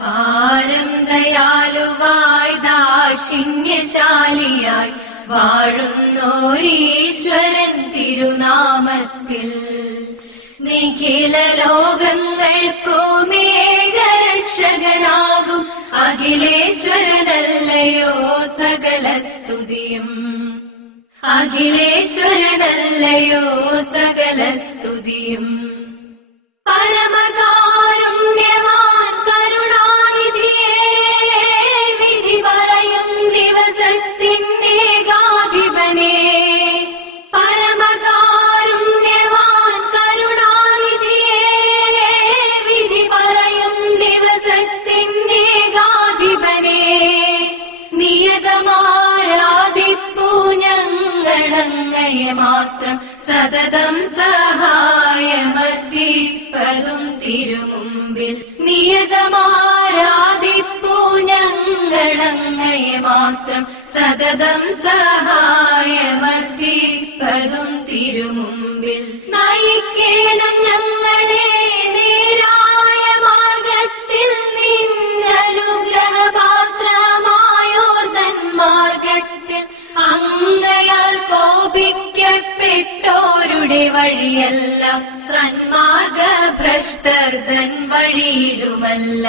പാരം ദയാലുവായി ദാക്ഷിണ്യശാലിയായി വാഴുന്നോരീശ്വരൻ തിരുനാമത്തിൽ നിഖില ലോകങ്ങൾക്കുമേകരക്ഷകനാകും അഖിലേശ്വരനല്ലയോ സകല സ്തുതിയും. അഖിലേശ്വരനല്ലയോ സകല സ്തുതിയും. പരമകാരുണ്യവാൻ കരുണാനിധിയേ, വിധി പറയും ദിവസത്തിനേകാധിപനേ. പരമകാരുണ്യവാൻ കരുണാനിധിയേ, വിധി പറയും ദിവസത്തിനേകാധിപനേ. നിയതമാരാധിപ്പൂ ഞങ്ങളങ്ങയെ മാത്രം, സതതം സഹായമർപ്പിപ്പതും തിരുമുമ്പിൽ. നിയതമാരാധിപ്പൂ ഞങ്ങളങ്ങയെ മാത്രം, സതതം സഹായമർപ്പിപ്പതും തിരുമുമ്പിൽ. നയിക്കേണം ഞങ്ങളെ നേരായ മാർഗത്തിൽ, നിന്നനുഗ്രഹപാത്രമായോർതൻ മാർഗത്തിൽ. അങ്ങയാൽ കോപിക്കപ്പെട്ടോരുടെ വഴിയല്ല, സന്മാർഗഭ്രഷ്ടർ തൻ വഴിയിലുമല്ല.